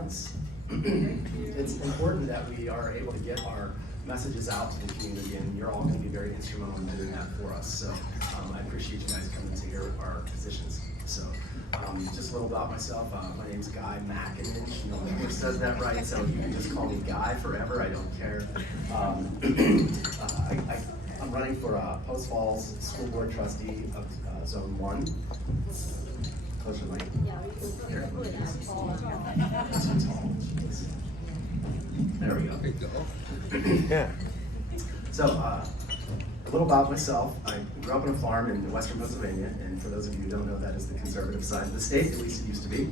joining us. It's important that we are able to get our messages out to the community, and you're all going to be very instrumental in doing that for us. So I appreciate you guys coming to hear our positions. So just a little about myself. My name's Guy McAninch. No one ever says that right, so you can just call me Guy forever. I don't care. I'm running for Post Falls School Board Trustee of Zone 1. Closer, Mike. Here. There we go. Yeah. So, a little about myself. I grew up on a farm in western Pennsylvania, and for those of you who don't know, that is the conservative side of the state, at least it used to be.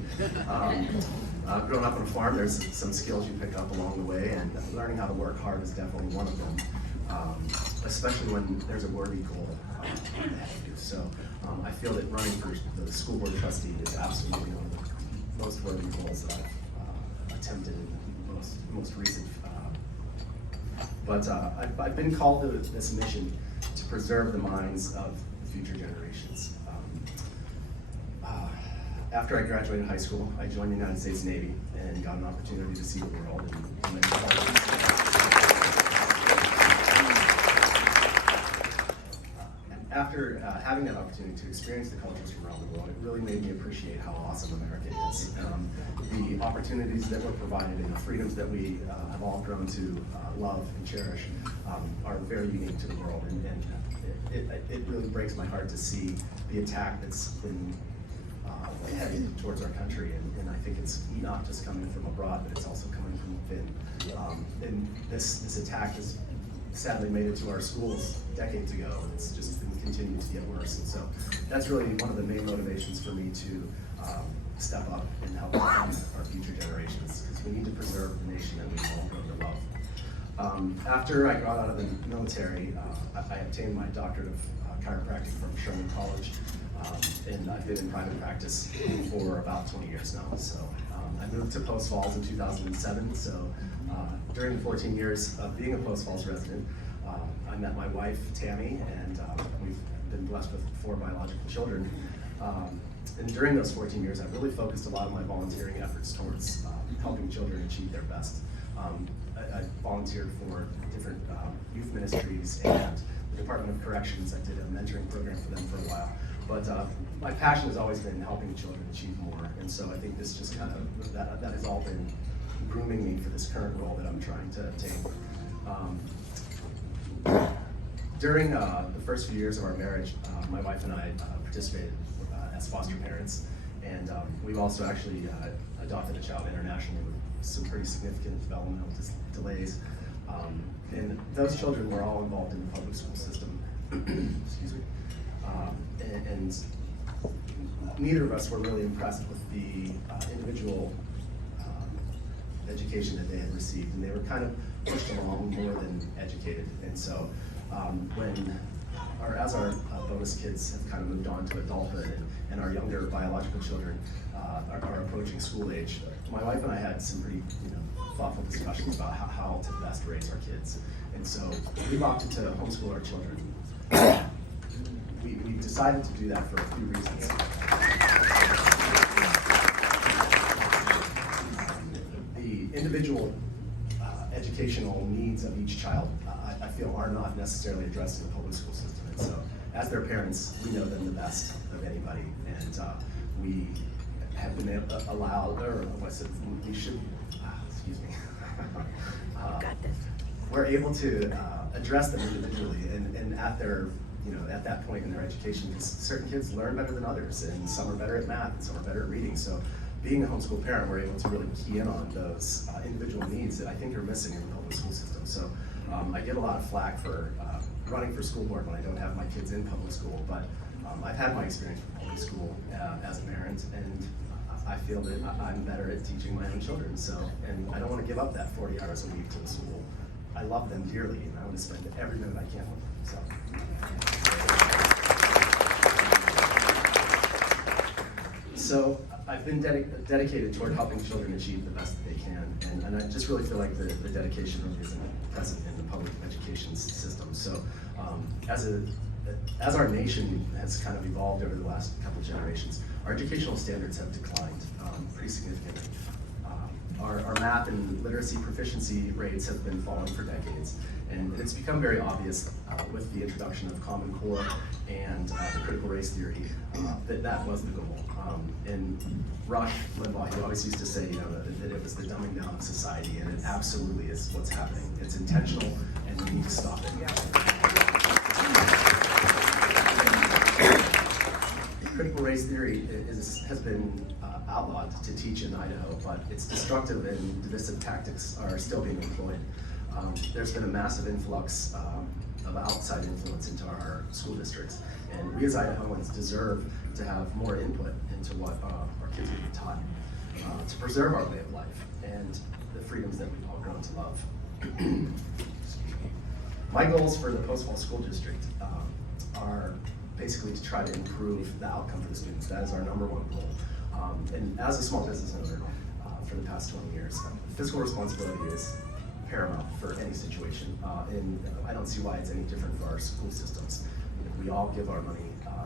Growing up on a farm, there's some skills you pick up along the way, and learning how to work hard is definitely one of them, especially when there's a worthy goal ahead of you. So, I feel that running for the school board trustee is absolutely one of the most worthy goals that I've attempted in the most recent. But I've been called to this mission to preserve the minds of future generations. After I graduated high school, I joined the United States Navy and got an opportunity to see the world in many cultures. After having that opportunity to experience the cultures from around the world, it really made me appreciate how awesome America is. The opportunities that were provided and the freedoms that we have all grown to love and cherish are very unique to the world, and it really breaks my heart to see the attack that's been headed towards our country, and I think it's not just coming from abroad, but it's also coming from within. And this attack has sadly made it to our schools decades ago, and it's just been continuing to get worse. And so that's really one of the main motivations for me to step up and help our future generations, because we need to preserve the nation that we all grow to love. After I got out of the military, I obtained my doctorate of chiropractic from Sherman College, and I've been in private practice for about 20 years now. So I moved to Post Falls in 2007, so during the 14 years of being a Post Falls resident, I met my wife, Tammy, and we've been blessed with 4 biological children. And during those 14 years, I really focused a lot of my volunteering efforts towards helping children achieve their best. I volunteered for different youth ministries and the Department of Corrections. I did a mentoring program for them for a while. But my passion has always been helping children achieve more. And so I think this just kind of, that has all been grooming me for this current role that I'm trying to attain. During the first few years of our marriage, my wife and I participated as foster parents, and we've also actually adopted a child internationally with some pretty significant developmental delays. And those children were all involved in the public school system. Excuse me. And neither of us were really impressed with the individual education that they had received, and they were kind of pushed along more than educated. And so as our bonus kids have kind of moved on to adulthood, and our younger biological children are approaching school age, my wife and I had some pretty thoughtful discussions about how to best raise our kids. And so we've opted to homeschool our children. We decided to do that for a few reasons. The individual educational needs of each child, I feel, are not necessarily addressed in the public school system. And so, as their parents, we know them the best of anybody, and we have been allowed, or I said, we should, excuse me. We're able to address them individually, and at their at that point in their education, because certain kids learn better than others, and some are better at math, and some are better at reading. So being a homeschool parent, we're able to really key in on those individual needs that I think are missing in the public school system. So I get a lot of flack for running for school board when I don't have my kids in public school, but I've had my experience with public school as a parent, and I feel that I'm better at teaching my own children. So, and I don't want to give up that 40 hours a week to the school. I love them dearly, and I want to spend every minute I can with them. So I've been dedicated toward helping children achieve the best that they can, and I just really feel like the dedication really isn't present in the public education system. So as our nation has kind of evolved over the last couple of generations, our educational standards have declined pretty significantly. Our math and literacy proficiency rates have been falling for decades, and it's become very obvious with the introduction of Common Core and the critical race theory that was the goal. And Rush Limbaugh, he always used to say, that it was the dumbing down of society, and it absolutely is what's happening. It's intentional, and we need to stop it. Critical race theory has been outlawed to teach in Idaho, but its destructive and divisive tactics are still being employed. There's been a massive influx of outside influence into our school districts, and we as Idahoans deserve to have more input into what our kids are being taught to preserve our way of life and the freedoms that we've all grown to love. My goals for the post-fall school district are basically to try to improve the outcome for the students. That is our number one goal. And as a small business owner for the past 20 years, fiscal responsibility is paramount for any situation. And I don't see why it's any different for our school systems. We all give our money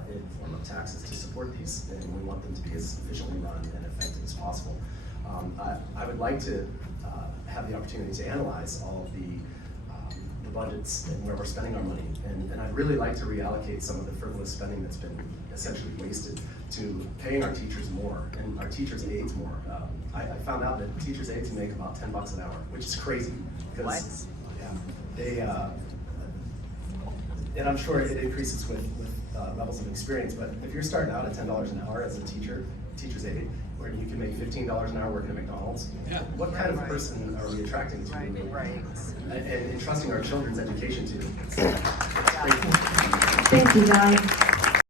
in the form of taxes to support these, and we want them to be as efficiently run and effective as possible. I would like to have the opportunity to analyze all of the budgets and where we're spending our money, and I'd really like to reallocate some of the frivolous spending that's been essentially wasted to paying our teachers more and our teachers' aides more. I found out that teachers' aides make about $10 an hour, which is crazy. Because, yeah, they, and I'm sure it increases with levels of experience, but if you're starting out at $10 an hour as a teacher's aide, where you can make $15 an hour working at McDonald's, what kind of person are we attracting to? And entrusting our children's education to? It's great. Thank you, guys.